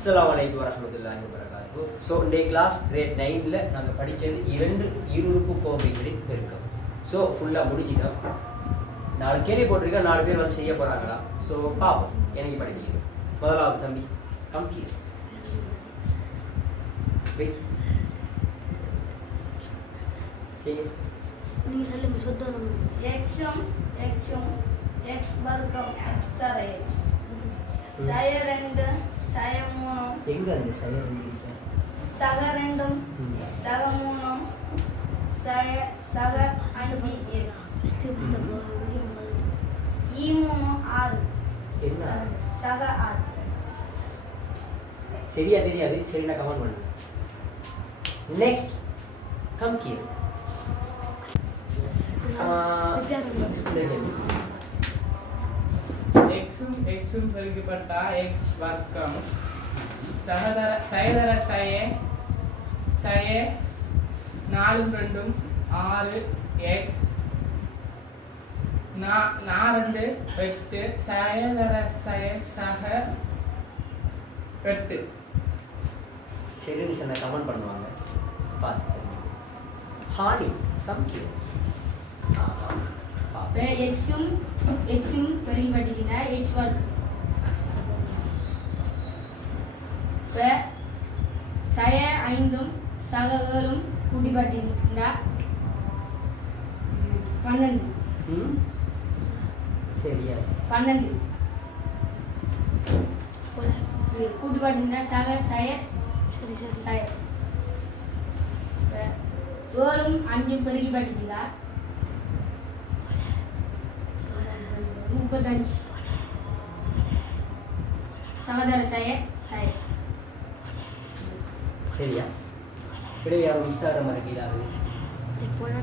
அஸ்ஸலாமு அலைக்கும் வரஹ்மத்துல்லாஹி வபரகாத்துஹு. ஸோ இன்றைய கிளாஸ் கிரேட் 9ல் நாங்கள் படித்தது 2 ஈருறுப்பு கோவைகளின் பெருக்கம். ஸோ ஃபுல்லாக முடிஞ்சிட்டோம். 4 கேள்வி போட்டிருக்கேன், 4 பேர் வந்து செய்ய போகிறாங்களா? ஸோ பார்ப்போம். எனக்கு படிக்கிறேன். முதலாவது தம்பி கம்கி x வர்க்கம் x தர x சய 2 சய 3 எங்க அந்த சய 2 சக 2 சக 3 சக 5 x e 3 6 என்ன சக 6 சரியா தெரியாது. சரி நான் கமெண்ட் பண்ணு. நெக்ஸ்ட் கம்கி எக்ஸும் பெருக்கப்பட்ட எக்ஸ் வர்க்கம் சயதர சய 4 2 6 எக்ஸ் 4 8 சயதர சக 8. சரின்னு சொன்ன கமெண்ட் பண்ணுவாங்க, பார்த்து ஹானி கம்கி எக்ஸும் பெருகிப்பட்டிருக்கிற எக்ஸ் வர்க்கம் சய 5 சக 7 கூட்டிப்பட்டிருக்கிற 12 சரியா 12 கூட்டிப்பட்டிருக்கிற சக சய சய 7 5 பெருகிப்பட்டிருக்கிற 35 சகோதர சய சய சரியா? இப்படியே யாரும் மிஸ் ஆகிற மாதிரி ஃபீல் ஆகுது. போடா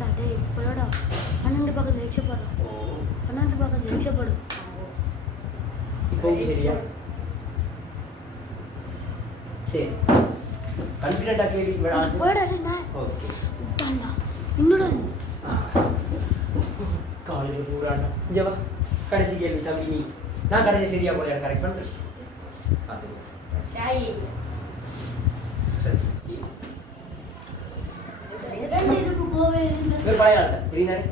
12 பக்கத்தில் எக்ஸப்படும், ஓ 12 பக்கத்தில் எக்ஸப்படும். இப்போவும் சரியா? சரி, கான்ஃபிடென்ட்டாக கேள்வி ஓகே. இன்னொரு காலையில் பூராண்டா இங்கே வா. கடைசி கேள்வி தம்பி, நீ நான் கடைசி சரியா போல கரெக்ட் பண்ணுறேன். பார்த்துக்கோ. சாய் ஸ்ட்ரெஸ் இரண்டு இருப்பு கோவை இவர் பழைய ஆள் தான் தெரியுதானே?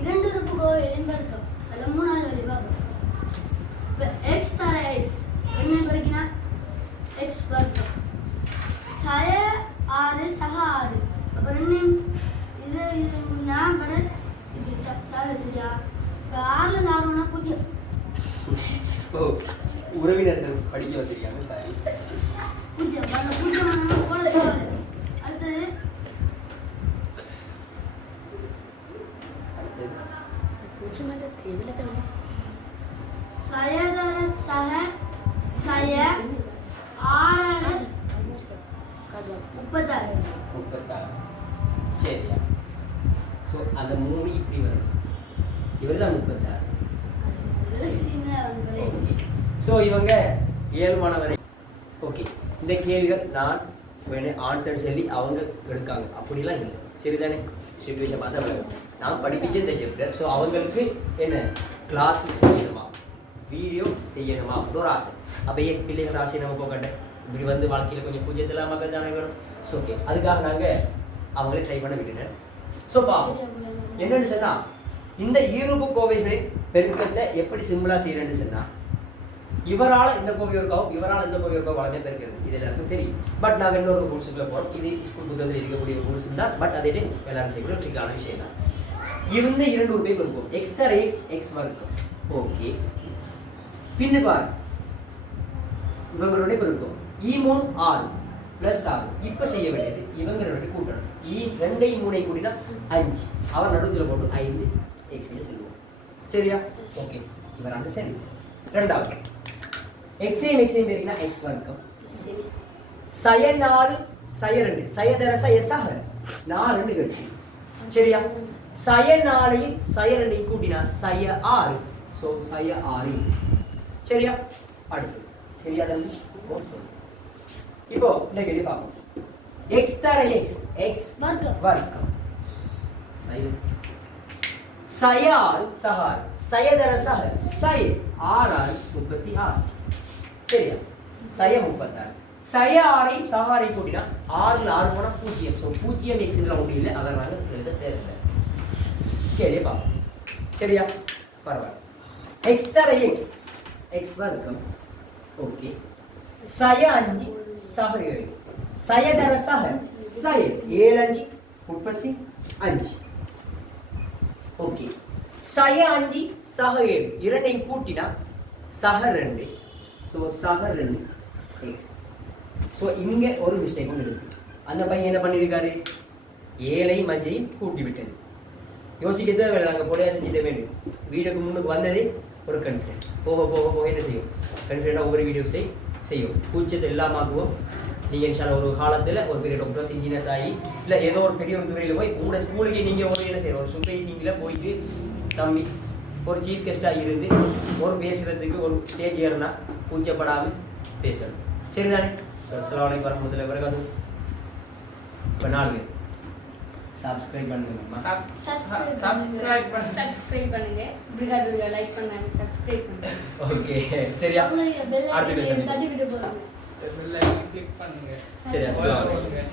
இரண்டு இருப்பு கோவை என்பதற்கும் அதில் மூணாவது வழி பார்க்கணும். எக்ஸ் தர எக்ஸ் என்ன பெருக்கினா எக்ஸ் வர்க்கம் சய 6 சக 6 அப்புறம் இது நான் பண்ண இது சக சரியா? இப்போ 6ல் 6 பூஜ்ஜியம். ஓ, உறவினர்கள் படிக்க வந்திருக்காங்க சார். பூஜ்ஜியம் அந்த பூஜ்ஜியம் போல தேவை. அடுத்தது சயதர சக சய 6 36 36. சரியா? ஸோ அந்த 3 இப்படி வரும். இவர் தான் 36. ஓகே. ஸோ இவங்க 7 மாணவரை. ஓகே, இந்த கேள்விகள் நான் ஆன்சர் சொல்லி அவங்க எடுக்காங்க, அப்படிலாம் இல்லை. சரிதானே? சுச்சுவேஷன் பார்த்தா நான் படிப்பிச்சே இந்த சாப்டர். ஸோ அவங்களுக்கு என்ன கிளாஸ் செய்யணுமா, வீடியோ செய்யணுமா அப்படின்னு ஒரு ஆசை. அப்போ ஏன் பிள்ளைகள் ஆசையை நம்ம போகட்டேன். இப்படி வந்து வாழ்க்கையில் கொஞ்சம் பூஜ்ஜத்தில் மக்கள் தானே வேணும். ஸோ ஓகே, அதுக்காக நாங்கள் அவங்களே ட்ரை பண்ண விட்டுட்டேன். ஸோ பார்ப்போம் என்னென்னு சொன்னால், இந்த ஈருறுப்பு கோவைகளின் பெருக்கத்தை எப்படி சிம்பிளாக செய்யறேன்னு சொன்னால், இவரால் இந்த கோவை இருக்காவும் இவரால் இந்த கோவை இருக்காவும் வளமே பெருக்கிறது இது எல்லாருக்கும் தெரியும். பட் நாங்கள் இன்னொரு ரூல்ஸுக்குள்ள போகிறோம். இது ஸ்கூல் புத்தகத்தில் இருக்கக்கூடிய ரூல்ஸ் தான். பட் அதே எல்லாரும் செய்யக்கூடிய ஒரு சிக்கான விஷயம் தான். இந்த 2 உறுப்பை பெருக்கும் எக்ஸ் தர எக்ஸ் எக்ஸ் வர்க்கம். ஓகே, பின்னு பாரு இவங்களுடைய பெருக்கும் E3 6 + 6. இப்போ செய்ய வேண்டியது இவங்களுடைய கூட்டணும். 2 3 கூட்டினா 5. அவர் நடுவில் போட்டு 5 எக்ஸ்ன்னு சொல்லுவோம். சரியா? ஓகே, இவர் ஆன்சர் சரி. ரெண்டாவது எக்ஸையும் பெருக்கினா எக்ஸ் வர்க்கம் சய 4 சய 2 சயதர சய சக 4 நிகழ்ச்சி. சரியா? சய 4ஐயும் சய 2ஐயும் கூட்டினா சய 6. ஸோ சய 6. சரியா? அடுத்து சரியா தம்பி? இப்போ இந்த கேள்வி பார்ப்போம். எக்ஸ் தர எக்ஸ் எக்ஸ் வர்க்கம் சயால் சஹார் சயதர சஹ சய 6 36. சரியா? சய 36 சய 6 சக 6 கூட்டினா 6 ல 6 போனா 0 சோ 0 x ல ஒண்ணு இல்ல அத நாங்க எழுத தேவையில்லை கேளியே பாப்போம் சரியா பரவாயில்லை x தர x x வர்க்கம் ஓகே சய 5 சக 7 சய தர சக சய 7 5 35 ஓகே சய 5 சக 7 இரண்டையும் கூட்டினா சக 2 சோ சக 2 x சோ இங்க ஒரு மிஸ்டேக் ஒன்று இருக்கு அந்த பையன் என்ன பண்ணிருக்காரு 7 5 கூட்டி விட்டது யோசிக்க தேவையில்லை நாங்கள் போலியா செஞ்சுட வேண்டும் வீடியோக்கு முன்னுக்கு வந்ததே ஒரு கன்ஃபிடென்ட் போக போக போக என்ன செய்யும் கன்ஃபிடென்ட்டாக ஒவ்வொரு வீடியோஸை செய்யும் பூச்சத்தை எல்லாமாக்குவோம் நீங்கள் இன்ஷால்லா ஒரு காலத்தில் ஒரு பெரிய டாக்டர்ஸ் இன்ஜினியர்ஸ் ஆகி இல்லை ஏதோ ஒரு பெரிய ஒரு துறையில் போய் உங்களோட ஸ்கூலுக்கு நீங்கள் ஒரு என்ன செய்யணும் ஒரு சுப்பைசிங்கில் போயிட்டு தம்பி ஒரு சீஃப் கெஸ்ட்டாக இருந்து ஒரு பேசுகிறதுக்கு ஒரு ஸ்டேஜ் ஏறினா கூச்சப்படாமல் பேசணும் சரிதானே ஸோ அஸ்ஸலாமு அலைக்கும் வரஹ்மத்துல்லாஹி வபரகாத்துஹு இப்போ 4 பேர் சப்ஸ்கிரைப் பண்ணுங்கம்மா சப்ஸ்கிரைப் பண்ணுங்க சப்ஸ்கிரைப் பண்ணுங்க இப்படிக்காக லைக் பண்ணாங்க சப்ஸ்கிரைப் பண்ணுங்க ஓகே சரியா பெல் அடுத்த ஐக்கனை பேசுங்க தட்டி விட்டு போறாங்க பெல் ஐக்கனை கிளிக் பண்ணுங்க சரி அஸ்ஸலாமு அலைக்கும்